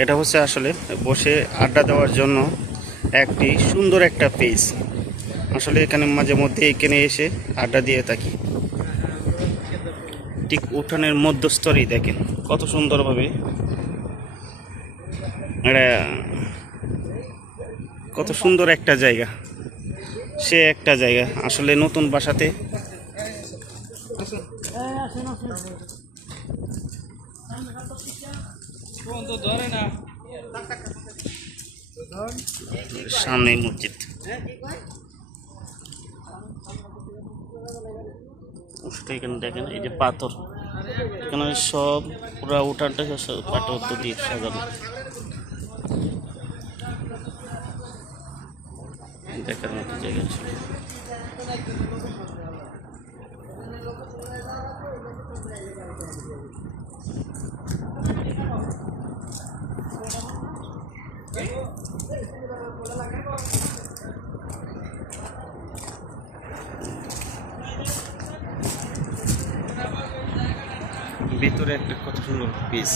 এটা হচ্ছে আসলে বসে আড্ডা দেওয়ার জন্য একটি সুন্দর একটা পেজ। আসলে এখানে মাঝে মধ্যে এখানে এসে আড্ডা দিয়ে থাকি। ঠিক উঠানের মধ্যস্থলেই দেখেন কত সুন্দরভাবে এটা, কত সুন্দর একটা জায়গা। সে একটা জায়গা আসলে নতুন বাসাতে সামনে মসজিদ। এখানে দেখেন এই যে পাথর, এখানে সব পুরা উঠানটা পাথর দিয়ে সাজানো। দেখার মতো জায়গা ছিল। ভিতরে একটা কত সুন্দর পিস।